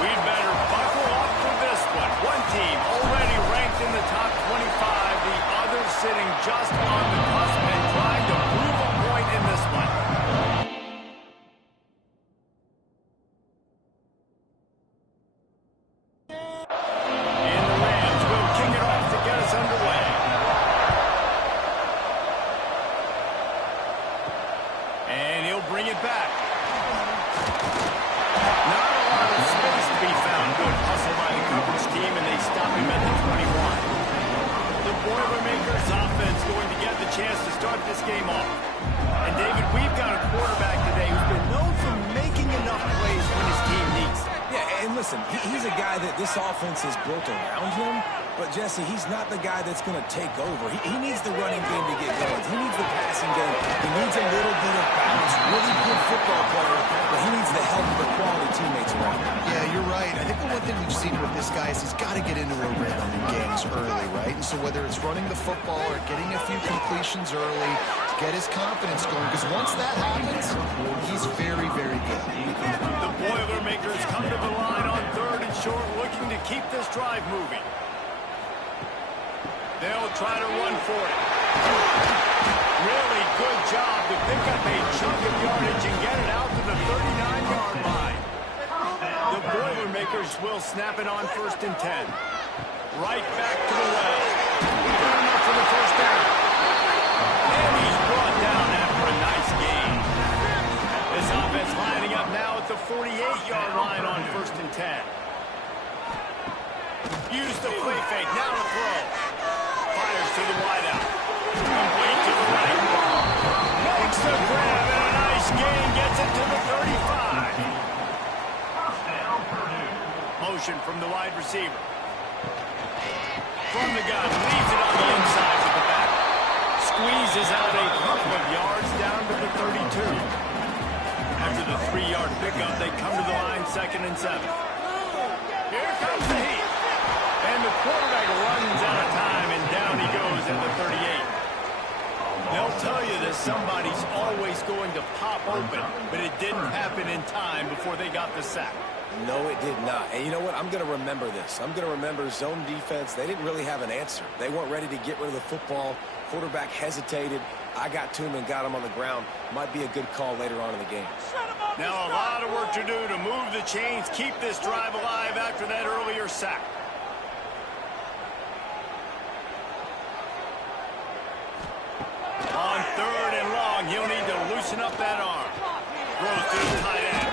We'd better buckle up for this one. One team already ranked in the top 25, the other sitting just on the cusp and trying to prove a point in this one. And the Rams will kick it off to get us underway. And he'll bring it back. Not a lot of space to be found. Good hustle by the coverage team, and they stop him at the 21. The Boilermakers offense going to get the chance to start this game off. And David, we've got a quarterback today who's been known for making enough plays when his team needs it. Yeah, and listen, he's a guy that this offense is built around him. But, Jesse, he's not the guy that's going to take over. He needs the running game to get going. He needs the passing game. He needs a little bit of balance. Really good football player, but he needs the help of the quality teammates around him. Yeah, you're right. I think the one thing we've seen with this guy is he's got to get into a rhythm in games early, right? And so whether it's running the football or getting a few completions early, get his confidence going. Because once that happens, he's very, very good. The Boilermakers come to the line on 3rd and short, looking to keep this drive moving. They'll try to run for it. Really good job to pick up a chunk of yardage and get it out to the 39-yard line. The Boilermakers will snap it on 1st and 10. Right back to the well. Good enough for the first down. And he's brought down after a nice gain. This offense lining up now at the 48-yard line on 1st and 10. Use the play fake. Now to throw. Fires to the wideout. Complete to the right. Makes the grab and a nice gain. Gets it to the 35. Motion from the wide receiver. From the gun. Leaves it on the inside with the back. Squeezes out a couple of yards down to the 32. After the 3-yard pickup, they come to the line 2nd and 7. Here comes the heat. And the quarterback runs out of time, and down he goes at the 38. They'll tell you that somebody's always going to pop open, but it didn't happen in time before they got the sack. No, it did not. And you know what? I'm going to remember this. I'm going to remember zone defense. They didn't really have an answer. They weren't ready to get rid of the football. Quarterback hesitated. I got to him and got him on the ground. Might be a good call later on in the game. Now a lot of work to do to move the chains, keep this drive alive after that earlier sack. On 3rd and long, he'll need to loosen up that arm. Throws to the tight end.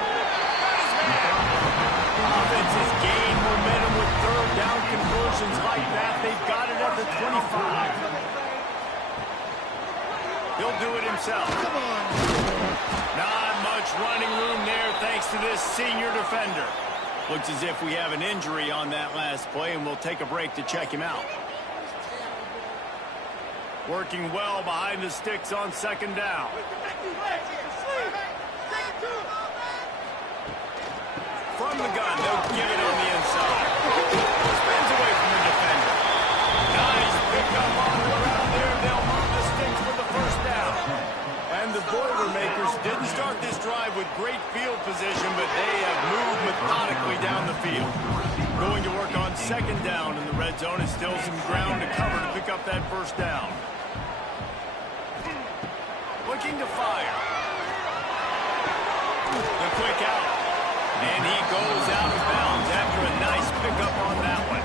Offense has gained momentum with 3rd down conversions like that. They've got it at the 25. He'll do it himself. Come on. Not much running room there thanks to this senior defender. Looks as if we have an injury on that last play, and we'll take a break to check him out. Working well behind the sticks on 2nd down. From the gun, they'll give it on the inside. Spins away from the defender. Nice pickup on the ground there. They'll move the sticks for the 1st down. And the Boilermakers didn't start this drive with great field position, but they have moved methodically down the field. Going to work on 2nd down in the red zone, and still some ground to cover to pick up that 1st down. Looking to fire. The quick out. And he goes out of bounds after a nice pickup on that one.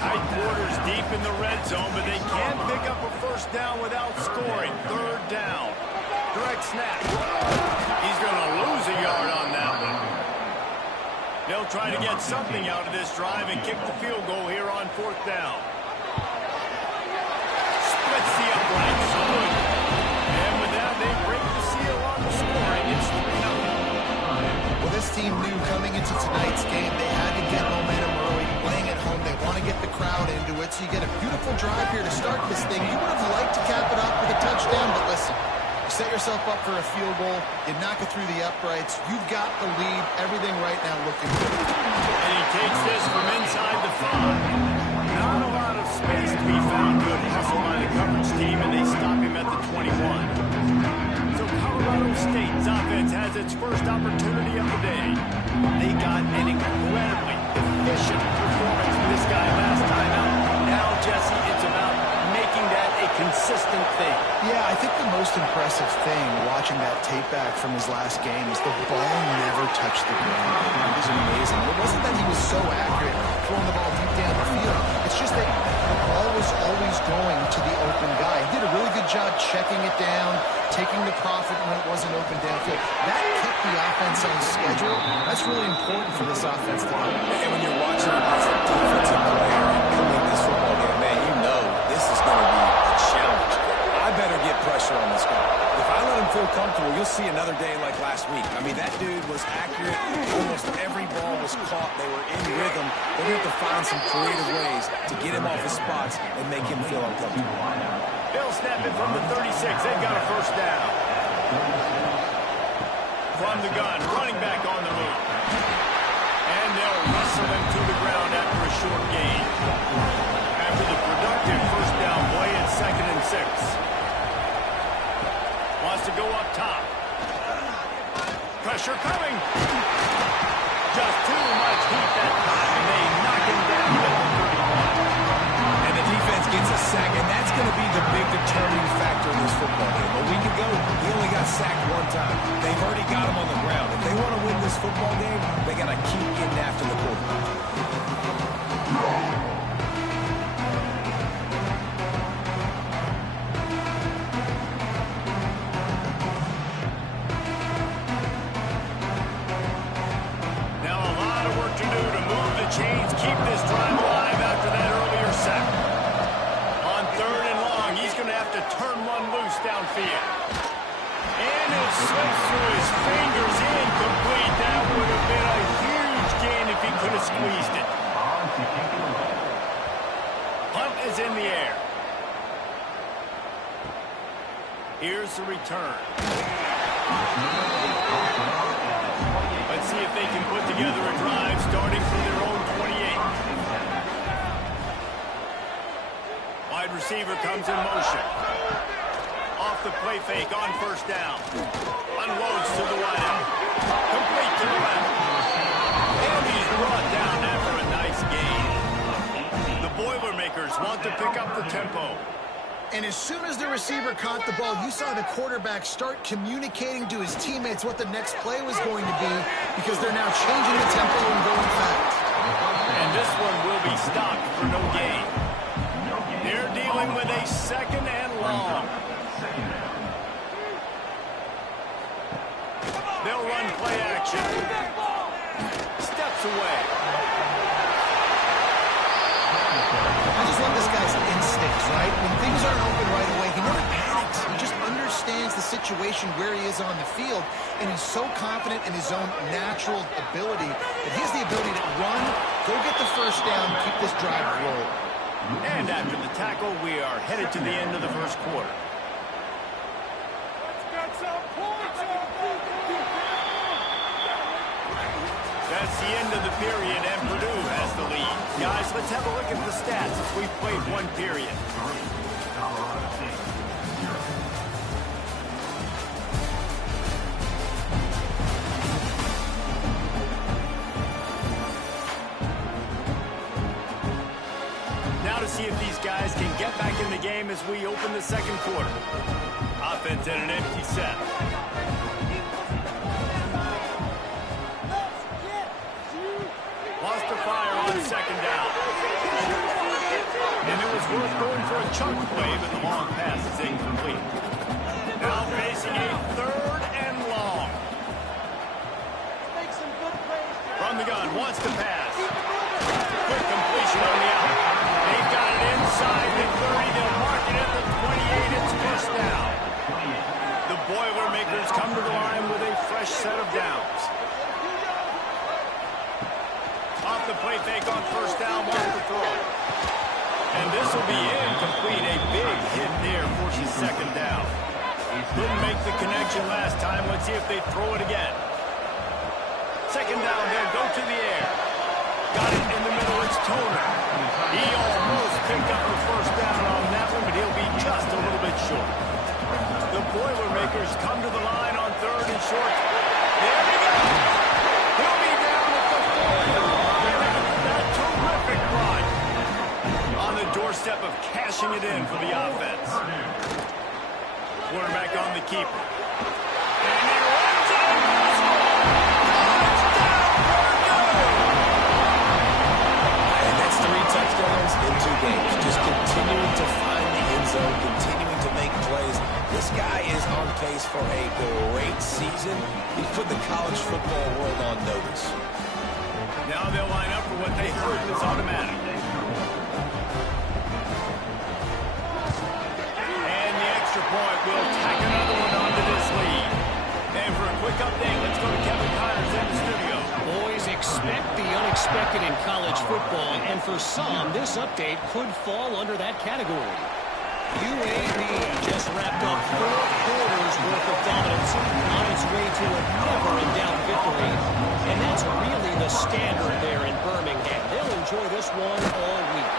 Tight quarters deep in the red zone, but they can't pick up a 1st down without scoring. 3rd down. Direct snap. He's going to lose a yard on that one. They'll try to get something out of this drive and kick the field goal here on 4th down. Splits the uprights. Good. And with that, they break the seal on the scoring. It's 3-0. Well, this team knew coming into tonight's game they had to get momentum early. Playing at home, they want to get the crowd into it. So you get a beautiful drive here to start this thing. You would have liked to cap it off with a touchdown, but listen, you set yourself up for a field goal. You knock it through the uprights. You've got the lead. Everything right now looking good. And he takes this from inside the 5. Not a lot of space to be found. Good hustle by the coverage team, and they stop him at the 21. So Colorado State's offense has its first opportunity of the day. They got an incredibly efficient performance for this guy last time out. Now, Jesse, it's about making that a consistent thing. Yeah, I think the most impressive thing watching that tape back from his last game is the ball never touched the ground. It was amazing. It wasn't that he was so accurate throwing the ball deep down the field. It's just that the ball was always going to the open guy. He did a really good job checking it down, taking the profit when it wasn't open downfield. That kept the offense on schedule. That's really important for this offense to do. And when you're watching him as a defensive player and in this football game, man, you know this is going to be a challenge. I better get pressure on this guy. If I let him feel comfortable, you'll see another day like last week. I mean, that dude was accurate. Almost every ball was caught. They were in rhythm. They're going to have to find some creative ways to get him off his spots and make him feel uncomfortable. They'll snap it from the 36. They've got a first down. From the gun, running back on the move. And they'll wrestle him to the ground after a short gain. After the productive first down play, it's 2nd and 6. Wants to go up top. Pressure coming. Just too much heat that time, and they knock him down at the 31. And the defense gets a sack, and that's going to be the big determining factor in this football game. A week ago, he only got sacked one time. They've already got him on the ground. If they want to win this football game, they got to keep getting after the quarterback. Chains keep this drive alive after that earlier sack. On 3rd and long, he's going to have to turn one loose downfield. And it slips through his fingers, incomplete. That would have been a huge gain if he could have squeezed it. Punt is in the air. Here's the return. Let's see if they can put together a drive starting from their own 28. Wide receiver comes in motion. Off the play fake on first down. Unloads to the right out. Complete to the left. And he's brought down after a nice gain. The Boilermakers want to pick up the tempo. And as soon as the receiver caught the ball, you saw the quarterback start communicating to his teammates what the next play was going to be because they're now changing the tempo and going fast. And this one will be stopped for no gain. They're dealing with a 2nd and long. They'll run play action. Steps away. I just love this guy's instincts, right? When things aren't open right away, he never panics. He just understands the situation where he is on the field, and he's so confident in his own natural ability that he has the ability to run, go get the first down, keep this drive rolling. And after the tackle, we are headed to the end of the first quarter. That's the end of the period, and Purdue has the lead. Guys, let's have a look at the stats as we've played one period. Now to see if these guys can get back in the game as we open the second quarter. Offense at an empty set. Lost to fire on 2nd down. And it was worth going for a chunk play, but the long pass is incomplete. Now facing a 3rd and long. From the gun, wants to pass. Quick completion on the out. They've got it inside the 30. They'll mark it at the 28. It's first down. The Boilermakers come to the line with a fresh set of downs. Off the play fake on first down, wants to throw. And this will be incomplete. A big hit there forces 2nd down. Couldn't make the connection last time. Let's see if they throw it again. 2nd down there, go to the air. Got it in the middle, it's Toner. He almost picked up the first down on that one, but he'll be just a little bit short. The Boilermakers come to the line on 3rd and short. There we go. He'll be down at the 40. And after that keeper. And he runs it in for the score. Touchdown, Purdue! And that's 3 touchdowns in 2 games. Just continuing to find the end zone, continuing to make plays. This guy is on pace for a great season. He's put the college football world on notice. Now they'll line up for what they hope is automatic. And the extra point will tack another one onto this lead. And for a quick update, let's go to Kevin Connors in the studio. Boys, expect the unexpected in college football, and for some, this update could fall under that category. UAB just wrapped up 4 quarters worth of dominance on its way to a never-in-doubt victory. And that's really the standard there in Birmingham. They'll enjoy this one all week.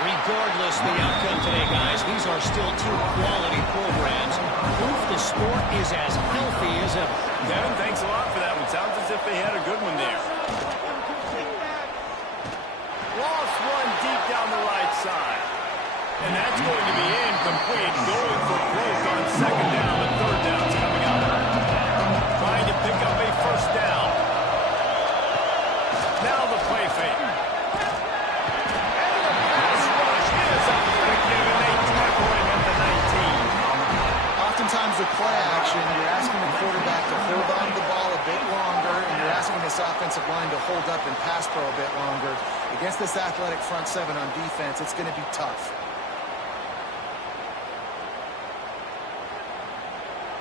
Regardless the outcome today, guys, these are still 2 quality programs. Proof the sport is as healthy as ever. Kevin, thanks a lot for that one. Sounds as if they had a good one there. Lost one deep down the right side. And that's going to be incomplete. Going for broke on 2nd down, and 3rd down's coming up. Trying to pick up a 1st down. Now the play fake. And the pass rush is effective, and they tackle him at the 19. Oftentimes with play action, you're asking the quarterback to hold on to the ball a bit longer, and you're asking this offensive line to hold up and pass pro a bit longer. Against this athletic front 7 on defense, it's going to be tough.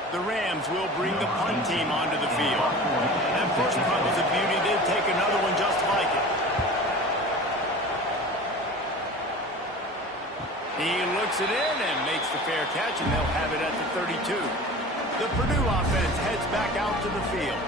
The Rams will bring the punt team onto the field. That first punt was a beauty. They'd take another one just like it. He looks it in and makes the fair catch, and they'll have it at the 32. The Purdue offense heads back out to the field.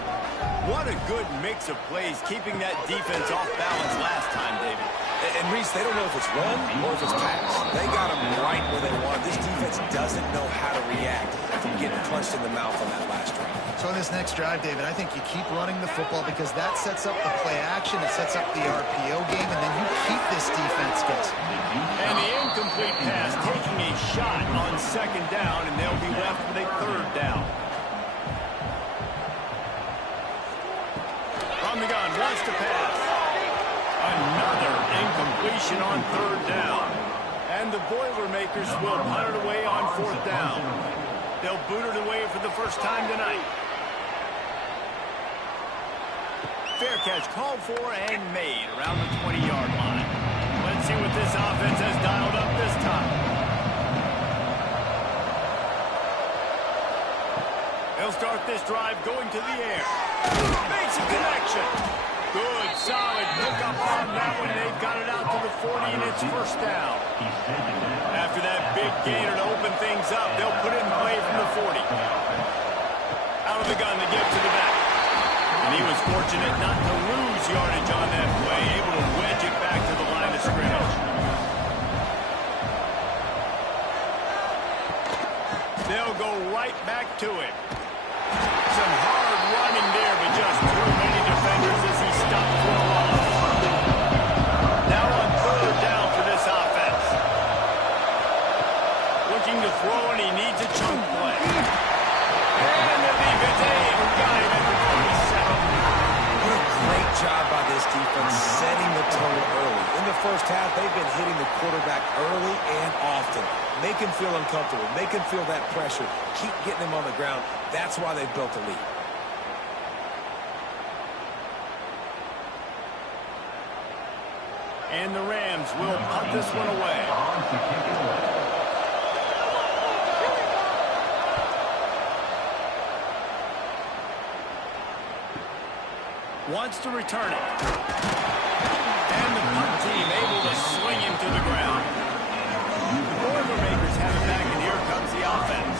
What a good mix of plays, keeping that defense off balance last time, David. And Reese, they don't know if it's run or if it's pass. They got them right where they want. This defense doesn't know how to react after getting punched in the mouth on that last drive. So in this next drive, David, I think you keep running the football because that sets up the play action, it sets up the RPO game, and then you keep this defense guessing. And the incomplete pass taking a shot on 2nd down, and they'll be left with a 3rd down. From the gun, wants to pass. Another incompletion on 3rd down. And the Boilermakers will punt it away on 4th down. They'll boot it away for the first time tonight. Fair catch called for and made around the 20-yard line. Let's see what this offense has dialed up this time. They'll start this drive going to the air. Makes a connection. Good, solid pickup on that one. They've got it out to the 40, and it's 1st down. After that big gainer to open things up, they'll put it in play from the 40. Out of the gun, they give to the back. And he was fortunate not to lose yardage on that play, able to wedge it back to the line of scrimmage. They'll go right back to it. Some hard running there, but just too many defenders as he stopped for a loss. Now on 3rd down for this offense. Looking to throw, and he needs a chunk play. And the defense, got him at the 27. What a great job by this defense setting the tone early. In the first half, they've been hitting the quarterback early and often. Make him feel uncomfortable. Make him feel that pressure. Keep getting him on the ground. That's why they built the lead. And the Rams will punt this one away. Wants to return it. And the punt team able to swing him to the ground. The Boilermakers have it back, and here comes the offense.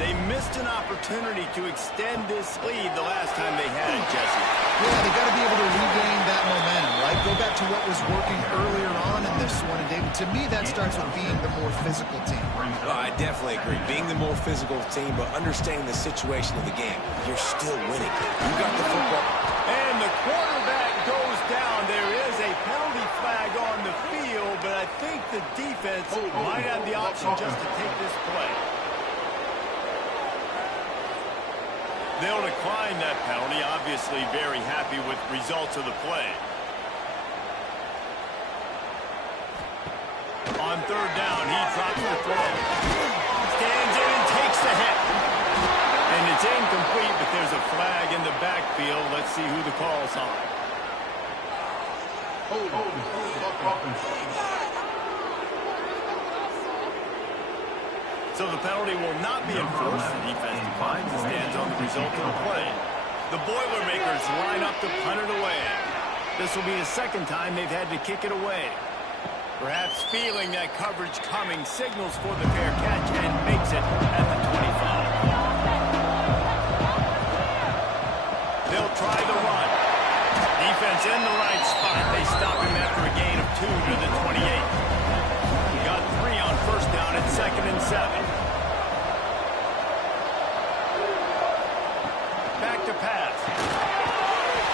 They missed an opportunity to extend this lead the last time they had it, Jesse. Yeah, they got to be able to regain that momentum, right? Go back to what was working earlier on in this one. And David, to me, that starts with being the more physical team. Well, I definitely agree. Being the more physical team, but understanding the situation of the game. You're still winning. You got the football. And the quarterback goes down. There is a penalty flag on the field, but I think the defense might have the option just to take this play. They'll decline that penalty, obviously very happy with results of the play. On third down, he drops the throw. Stands in and takes the hit. And it's incomplete, but there's a flag in the backfield. Let's see who the call's on. So the penalty will not be enforced. The defense declines and stands on the result of the play. The Boilermakers line up to punt it away. This will be the second time they've had to kick it away. Perhaps feeling that coverage coming, signals for the fair catch and makes it at the 25. They'll try the run. Defense in the right spot. They stop him after a gain of 2 to the 28. Got 3 on first down at 2nd and 7. Back to pass.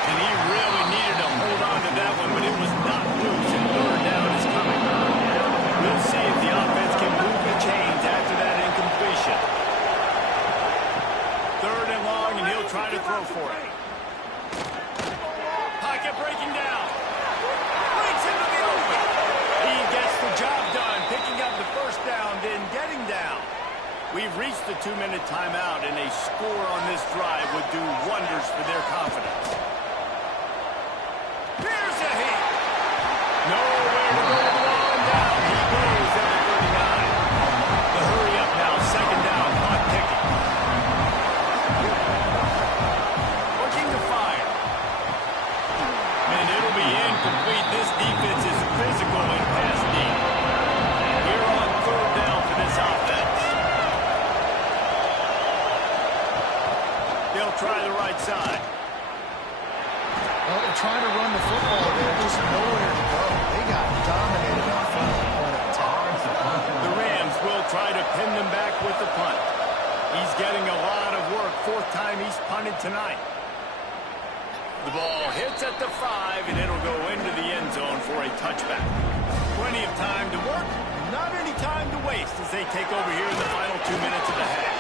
And he really needed to hold on to that one, but it was not loose, and third down is coming. We'll see if the offense can move the chains after that incompletion. Third and long, and he'll try to throw for it. Pocket breaking down. Breaks into the open. He gets the job done, picking up the first down, then getting down. We've reached the 2-minute timeout, and a score on this drive would do wonders for their confidence. Here's a hit. Nowhere to go on down. He goes at the 39. The hurry up now, second down, clock ticking. Looking to fire. And it'll be incomplete. This defense is physical and pass deep. We're on third down for this offense. They'll try the right side. Well, they're trying to run the football there, just nowhere to go. They got dominated on front of the point of attack. The Rams will try to pin them back with the punt. He's getting a lot of work. 4th time he's punted tonight. The ball hits at the 5, and it'll go into the end zone for a touchback. Plenty of time to work, not any time to waste as they take over here in the final 2 minutes of the half.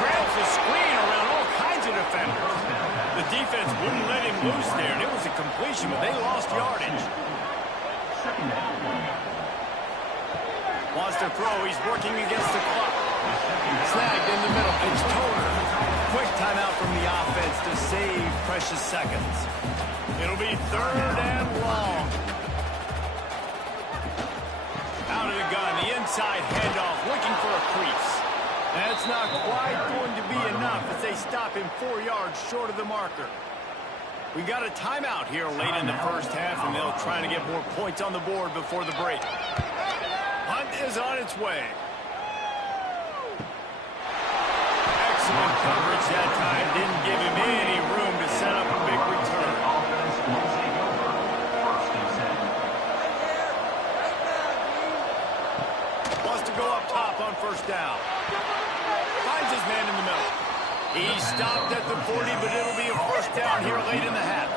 Grabs the screen around all kinds of defenders. The defense wouldn't let him loose there, and it was a completion, but they lost yardage. Wants to throw. He's working against the clock. Snagged in the middle. It's Toner. Quick timeout from the offense to save precious seconds. It'll be third and long. Out of the gun. The inside handoff. Looking for a crease. That's not quite going to be enough as they stop him 4 yards short of the marker. We got a timeout here late in the first half, and they'll try to get more points on the board before the break. Hunt is on its way. Excellent coverage that time. Didn't give him any room to set up a big return. Wants to go up top on first down. Finds his man in the middle. He stopped at the 40, but it'll be a first down here late in the half.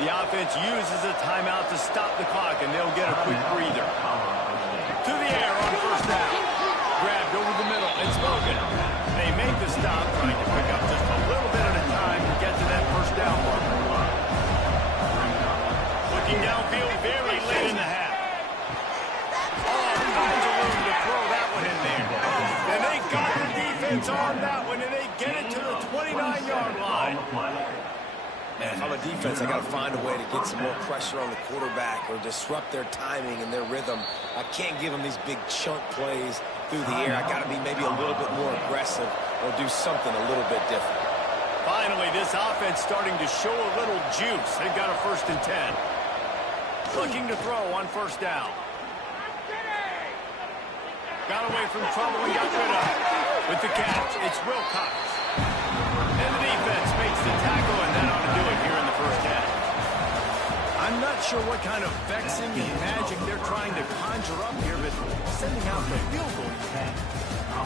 The offense uses a timeout to stop the clock, and they'll get a quick breather. To the air on first down. Grabbed over the middle. It's Logan. They make the stop, trying to pick up just a little bit at a time to get to that first down marker. Looking downfield very late in the half. All kinds of room to throw that one in there. And they got the defense on that one, and they get it to the 29-yard line. Man, if I'm a defense, I got to find a way to get some more pressure on the quarterback or disrupt their timing and their rhythm. I can't give them these big chunk plays through the air. I got to be maybe a little bit more aggressive or do something a little bit different. Finally, this offense starting to show a little juice. They've got a 1st and 10. Looking to throw on first down. Got away from trouble and got rid of it. With the catch, it's Wilcox. And the defense makes the tackle, and that ought to do it here in the first half. I'm not sure what kind of vexing and magic they're trying to conjure up here, but sending out the field goal.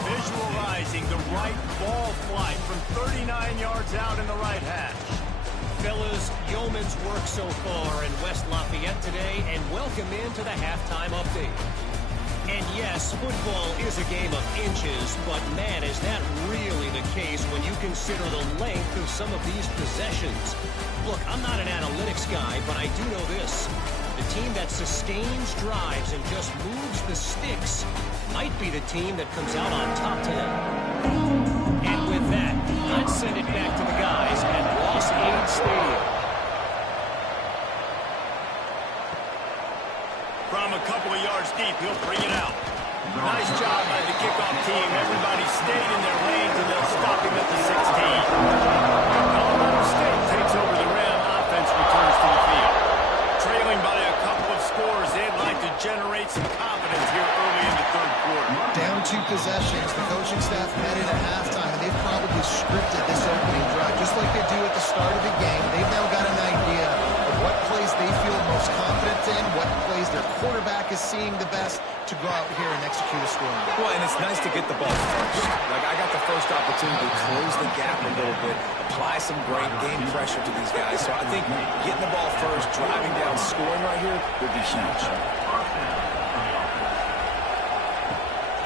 Visualizing the right ball flight from 39 yards out in the right hash. Fellas, yeoman's work so far in West Lafayette today, and welcome into the halftime update. And yes, football is a game of inches, but man, is that really the case when you consider the length of some of these possessions. Look, I'm not an analytics guy, but I do know this. The team that sustains drives and just moves the sticks might be the team that comes out on top today. And with that, let's send it back to the guys at Ross Aid Stadium. From a couple of yards deep, he'll bring it out. Nice job by the kickoff team. Everybody stayed in their lanes, and they'll stop him at the 16. Colorado State takes over the Ram. Offense returns to the field. Trailing by a couple of scores, they'd like to generate some confidence here early in the third quarter. Down 2 possessions. The coaching staff met in at halftime, and they've probably scripted this opening drive, just like they do at the start of the game. They've now got an idea of what plays they feel most confident in, what plays their quarterback is seeing the best to go out here and execute a score. Well, and it's nice to get the ball first. Like, I got the first opportunity to close the gap a little bit, apply some great game pressure to these guys. So I think getting the ball first, driving down, scoring right here would be huge.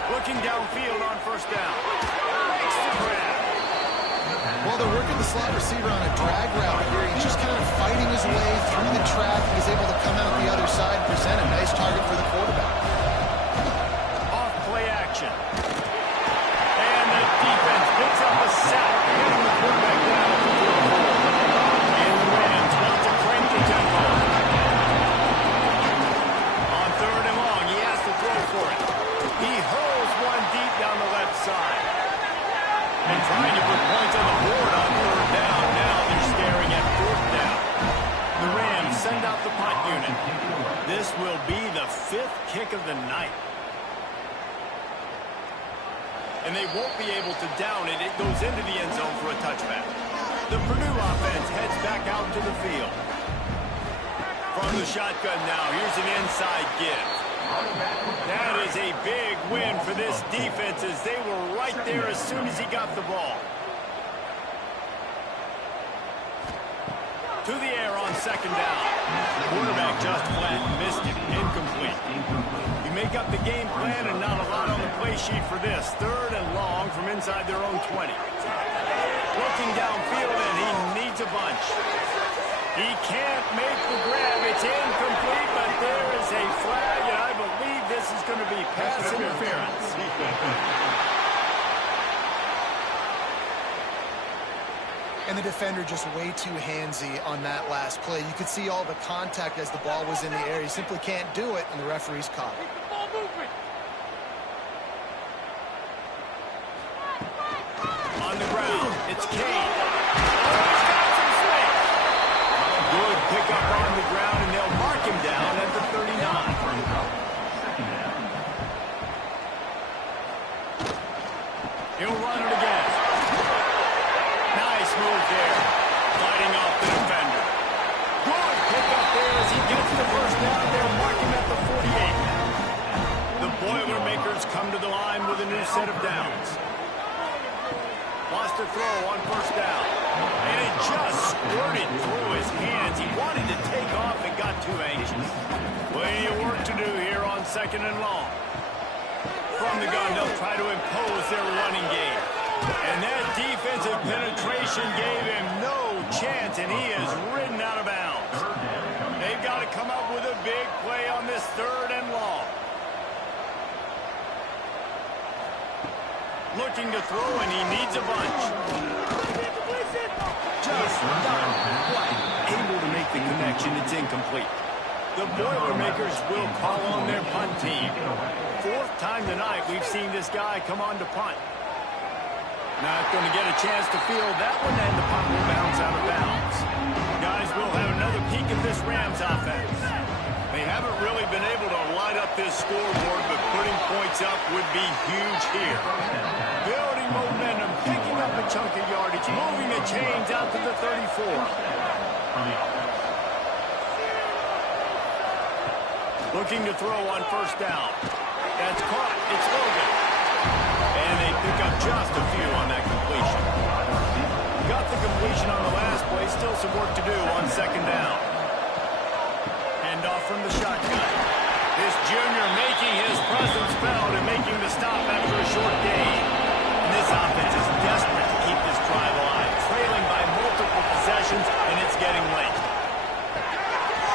Looking downfield on first down. Makes the grab. Well, they're working the slot receiver on a drag route here. He's just kind of fighting his way through the trap. He's able to come out the other side and present a nice target for the quarterback. Off play action. And the defense picks up a sack, getting the quarterback down at the 4. And the Rams want to crank the tempo. On third and long, he has to throw for it. He hurls one deep down the left side. And trying to put points on the board on third down. Now they're staring at fourth down. The Rams send out the punt unit. This will be the 5th kick of the night. And they won't be able to down it. It goes into the end zone for a touchback. The Purdue offense heads back out to the field. From the shotgun now, here's an inside give. That is a big win for this defense as they were right there as soon as he got the ball. To the air on second down. The quarterback just flat missed it. Incomplete. You make up the game plan and not a lot on the play sheet for this. Third and long from inside their own 20. Looking downfield, and he needs a bunch. He can't make the grab. It's incomplete, but there is a flag, and I believe this is going to be pass interference. And the defender just way too handsy on that last play. You could see all the contact as the ball was in the air. He simply can't do it, and the referee's caught it. On the ground, it's Kane. Good pickup on the ground, and they'll mark him down at the 39. He'll run it again. Nice move there. Fighting off the defender. Good pickup there as he gets the first down. They'll mark him at the 48. The Boilermakers come to the line with a new set of downs. Lost a throw on first down. And it just squirted through his hands. He wanted to take off and got too anxious. Plenty of work to do here on second and long. From the gun, they'll try to impose their running game. And that defensive penetration gave him no chance, and he is ridden out of bounds. They've got to come up with a big play on this third and long. Looking to throw, and he needs a bunch. Just not quite able to make the connection. It's incomplete. The Boilermakers will call on their punt team. 4th time tonight we've seen this guy come on to punt. Not going to get a chance to field that one, and the punt will bounce out of bounds. Guys, we'll have another peek at this Rams offense. They haven't really been able to light up this scoreboard, but putting points up would be huge here. Building momentum, picking up a chunk of yardage, moving the chains out to the 34. Looking to throw on first down. That's caught. It's Logan. And they pick up just a few on that completion. Got the completion on the last play. Still some work to do on second down. Hand off from the shotgun. This junior making his presence looking to stop after a short gain. And this offense is desperate to keep this drive alive, trailing by multiple possessions, and it's getting late.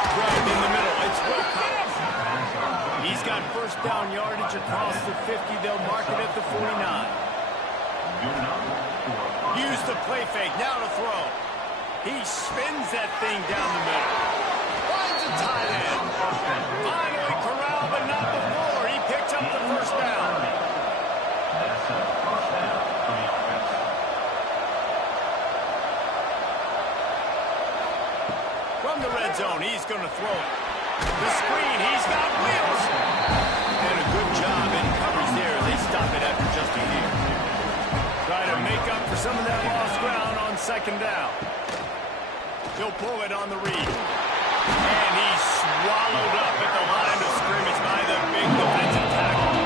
Right in the middle, it's Wilcox. He's got first down yardage across the 50. They'll mark it at the 49. Use the play fake, now to throw. He spins that thing down the middle. Finds a tight end. Finally corralled, but not before. He picks up the first down. From the red zone, he's going to throw it. The screen, he's got wheels. And a good job in coverage there. They stop it after just a year. Try to make up for some of that lost ground on second down. He'll pull it on the read. And he's swallowed up at the line of scrimmage by the big defensive tackle.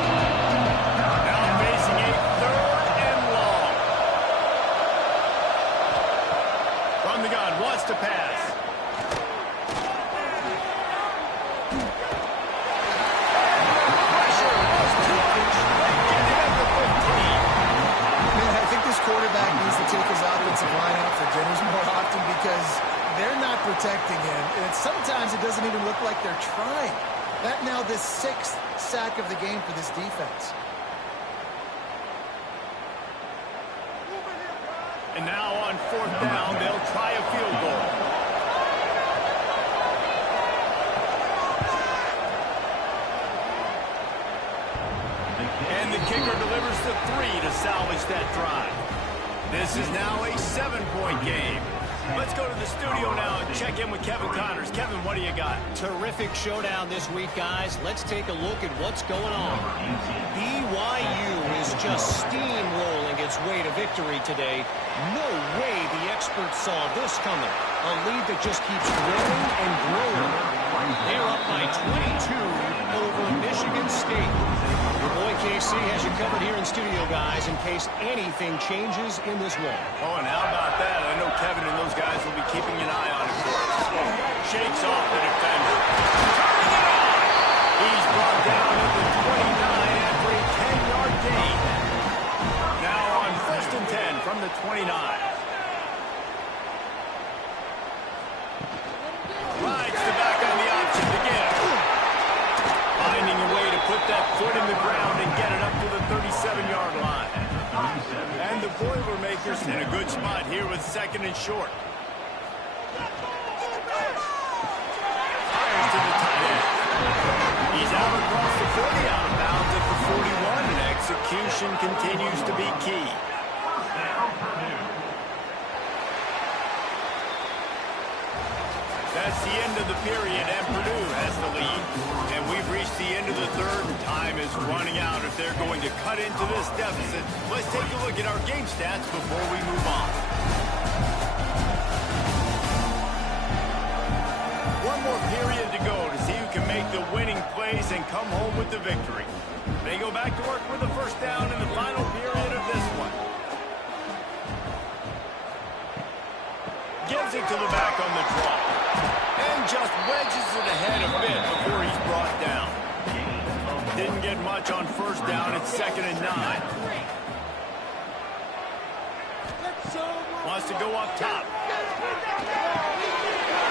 Now facing a third and long. From the gun, wants to pass. Pressure was too much. Get him at the 15. Man, I think this quarterback needs to take his offensive line out for dinners more often because they're not protecting him. And sometimes it doesn't even look like they're trying. That now the 6th sack of the game for this defense. And now on fourth down, they'll try a field goal. And the kicker delivers the 3 to salvage that drive. This is now a 7-point game. Let's go to the studio now and check in with Kevin Connors. Kevin, what do you got? Terrific showdown this week, guys. Let's take a look at what's going on. BYU is just steamrolling its way to victory today. No way the experts saw this coming. A lead that just keeps growing and growing. They're up by 22 over Michigan State. Your boy KC has you covered here in studio, guys, in case anything changes in this one. Oh, and how about that? I know Kevin and those guys will be keeping an eye on it for us. Shakes off the defender. Turning it on! He's brought down at the 29 after a 10-yard gain. Now on 1st and 10 from the 29. Rides the back on the option again. Finding a way to put that foot in the ground and get it up to the 37-yard line. And the Boilermakers in a good spot here with 2nd and short. Fires to the tight end. He's out across the 40, out of bounds at the 41, and execution continues to be key. That's the end of the period, and Purdue has the lead. And we've reached the end of the third, and time is running out if they're going to cut into this deficit. Let's take a look at our game stats before we move on. One more period to go to see who can make the winning plays and come home with the victory. They go back to work with the first down in the final period of this one. Gives it to the back on the draw. And just wedges it ahead a bit before he's brought down. Didn't get much on first down. It's 2nd and 9. Wants to go up top.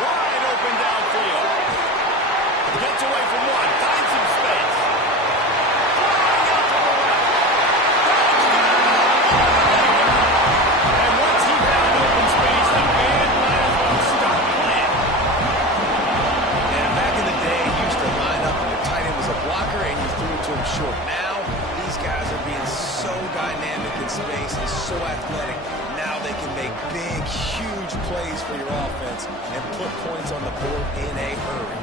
Wide open downfield. Gets away from one. Finds some space. Flying out to the left. And once he found open space, the man might as well start playing. And back in the day, you used to line up and your tight end was a blocker and you threw it to him short. Now, these guys are being so dynamic in space and so athletic. Now they can make big, huge plays for your offense and put points on the board in a hurry.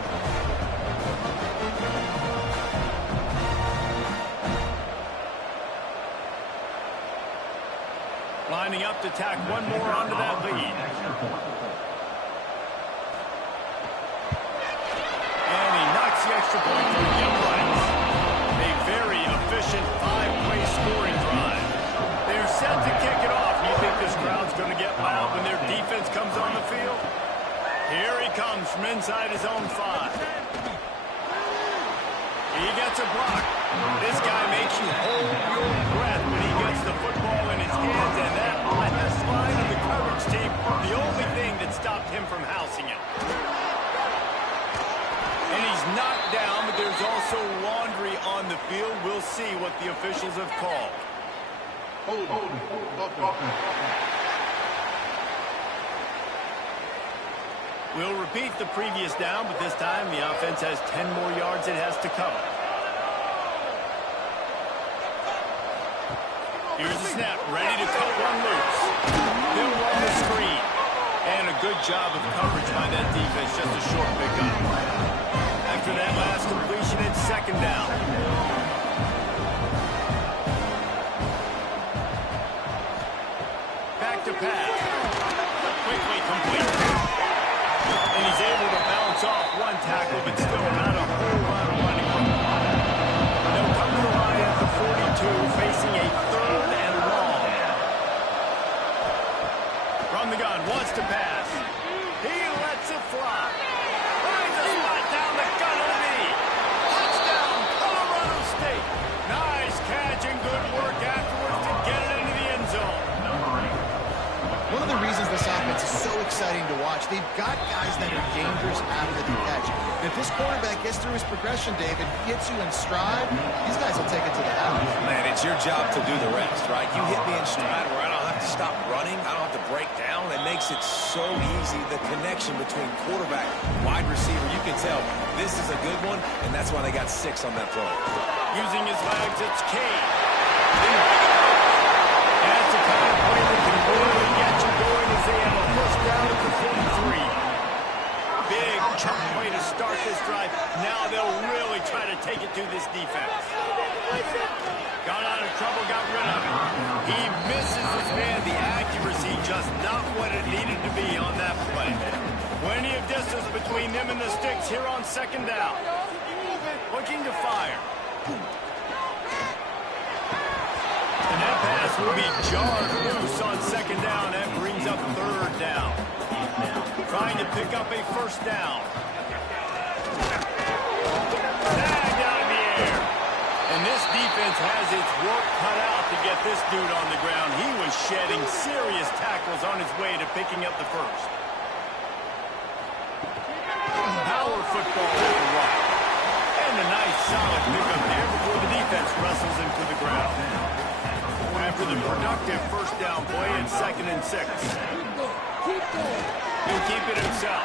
Lining up to tack one more onto that lead. And he knocks the extra point through the uprights. A very efficient 5-play scoring drive. They're set to kick it off. You think this crowd's going to get loud when their defense comes on the field? Here he comes from inside his own 5. He gets a block. This guy makes you hold your breath when he gets the football in his hands, and that last line of the coverage team, the only thing that stopped him from housing it. And he's knocked down, but there's also laundry on the field. We'll see what the officials have called. We'll repeat the previous down, but this time the offense has 10 more yards it has to cover. Here's the snap, ready to cut one loose. They'll run the screen. And a good job of coverage by that defense, just a short pickup. After that last completion, it's second down. Back to pass. Quickly complete. And he's able to bounce off one tackle, but still not a whole lot of running room. They'll come to the line at the 42, facing a third and long. From the gun, wants to pass. He lets it fly. Finds a spot down the gun of the knee. Touchdown, Colorado State. Nice catch and good work afterwards to get it into the end zone. One of the reasons this offense is so exciting to watch, they've got guys that are dangerous after the catch. And if this quarterback gets through his progression, David, gets you in stride, these guys will take it to the house. Man, it's your job to do the rest, right? You hit me in stride where I don't have to stop running. I don't have to break down. It makes it so easy, the connection between quarterback, wide receiver. You can tell this is a good one, and that's why they got 6 on that play. Using his legs, it's Kane. That's the kind of play that can really get you going as they have a first down at the 43. Big chunk play to start this drive. Now they'll really try to take it to this defense. Got out of trouble, got rid of it. He misses his man. The accuracy just not what it needed to be on that play. Plenty of distance between them and the sticks here on second down. Looking to fire. And that pass will be jarred loose on second down. That brings up third down. Trying to pick up a first down. Tagged out of the air. And this defense has its work cut out to get this dude on the ground. He was shedding serious tackles on his way to picking up the first. Power football with the right. And a nice solid pickup there before the defense wrestles him to the ground. After the productive first down play, it's 2nd and 6. He'll keep it himself.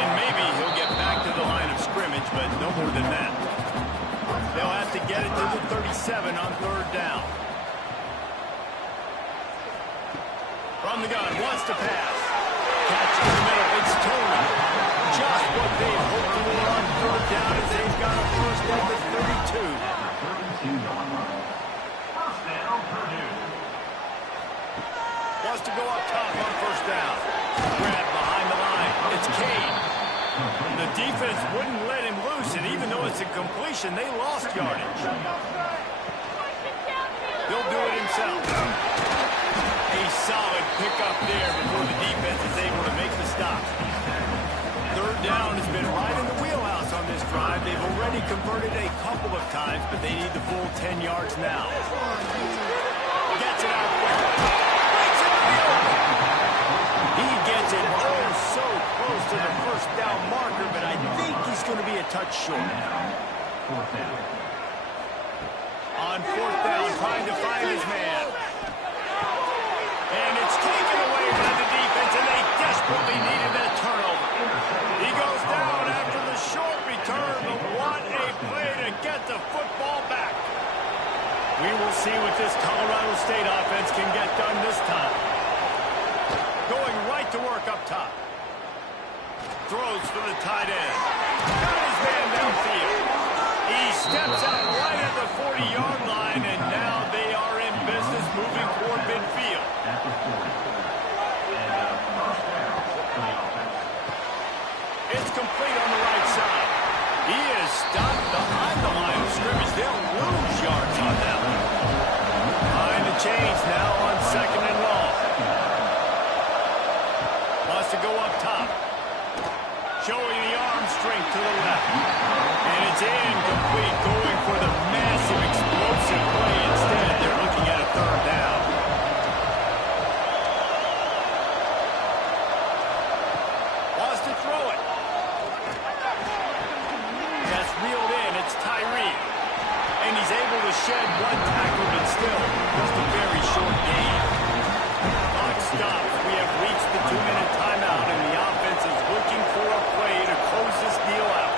And maybe he'll get back to the line of scrimmage, but no more than that. They'll have to get it to the 37 on third down. From the gun, wants to pass. Catch in the middle, it's Tony. Just what they hoped for on third down as they've got a first at the 32. Wants to go up top on first down. Grab behind the line. It's Kane. The defense wouldn't let him loose, and even though it's a completion, they lost yardage. He'll do it himself. A solid pickup there before the defense is able to make the stop. Third down has been right in the wheelhouse on this drive. They've already converted a couple of times, but they need the full 10 yards now. Gets it out quick. He gets it oh so close to the first down marker, but I think he's going to be a touch short. On fourth down, trying to find his man. And it's taken away by the defense, and they desperately needed that turnover. He goes down after the short return, but what a play to get the football back. We will see what this Colorado State offense can get done this time. Going right to work up top. Throws for the tight end. Got his man downfield. He steps out right at the 40-yard line, and now they are in business moving toward midfield. It's complete on the right side. He is stopped behind the line of scrimmage. They'll lose yards on that one. Behind the chains now on second and long. Wants to go up top. Showing the arm strength to the left. And it's incomplete, going for the massive explosive play instead. They're looking at a third down. Wants to throw it. That's reeled in. It's Tyree. And he's able to shed one tackle, but still just a very short gain. Clock stops. We have reached the 2-minute timeout, and the offense is looking for a play to close this deal out.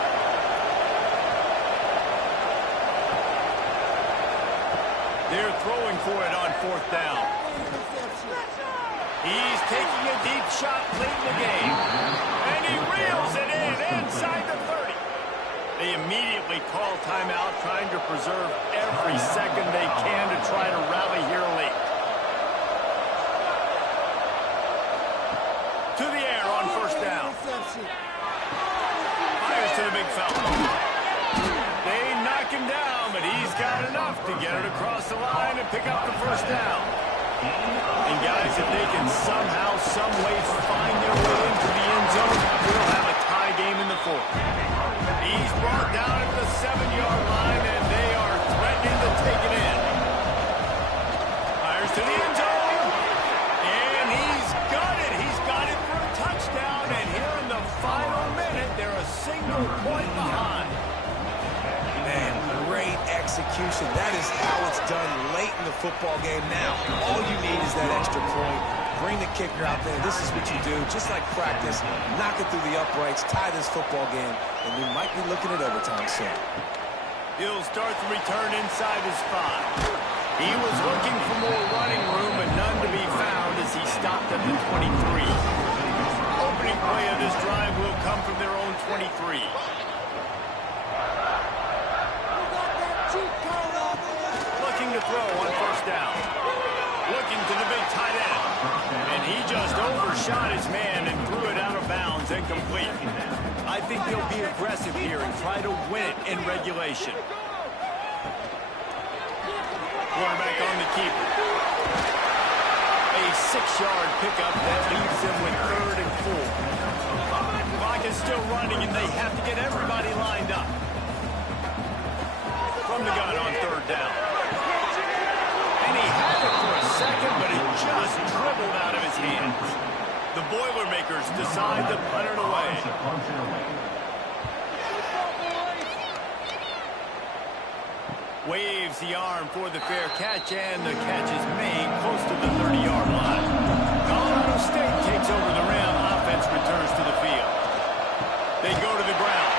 They're throwing for it on fourth down. He's taking a deep shot late in the game. And he reels it in inside the 30. They immediately call timeout, trying to preserve every second they can to try to rally here late. To the air on first down. Fires to the big fella. They knock him down, but he's got enough to get it across the line and pick up the first down. And guys, if they can somehow, some way find their way into the end zone, we'll have a tie game in the fourth. He's brought down at the 7-yard line, and they are threatening to take it in. Fires to the end zone, and he's got it. He's got it for a touchdown, and here in the final minute, they're a single point behind. Man, great execution. That is how it's done late in the football game. Now, all you need is that extra point. Bring the kicker out there. This is what you do. Just like practice, knock it through the uprights, tie this football game, and we might be looking at overtime soon. He'll start the return inside his 5. He was looking for more running room, but none to be found as he stopped at the 23. Opening play of this drive will come from their own 23. Looking to throw on first down. Looking to the big tight end. And he just overshot his man and threw it out of bounds, incomplete. I think they'll be aggressive here and try to win it in regulation. Quarterback on the keeper. A 6-yard pickup that leaves them with 3rd and 4. Clock is still running, and they have to get everybody lined up. From the gun on 3rd down. And he had it for a second, but it just dribbled out of his hands. The Boilermakers decide to punt it away. Waves the arm for the fair catch, and the catch is made close to the 30-yard line. Colorado State takes over the rim. Offense returns to the field. They go to the ground.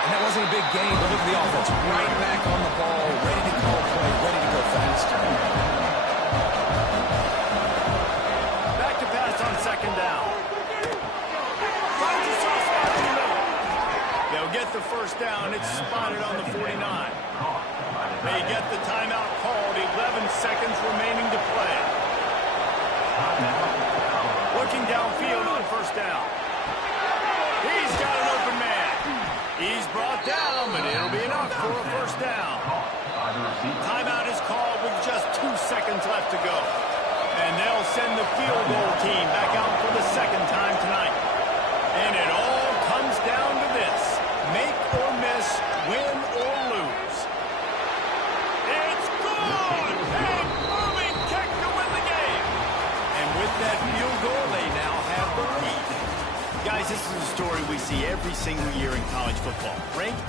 And that wasn't a big gain, but look at the offense. Right back on the ball, ready to call play, ready to go fast. Back to pass on 2nd down. Finds a soft spot in the middle. They'll get the first down. It's spotted on the 49. They get the timeout called. 11 seconds remaining to play. Looking downfield on first down. He's got an open man. He's brought down, but it'll be enough for a first down. Timeout is called with just 2 seconds left to go. And they'll send the field goal team back out for the 2nd time tonight. And it all comes down to this. Make or miss, win or lose. It's good! A moving kick to win the game. And with that field goal, they now have the lead. Guys, this is a story we see every single year in college football. Ranked teams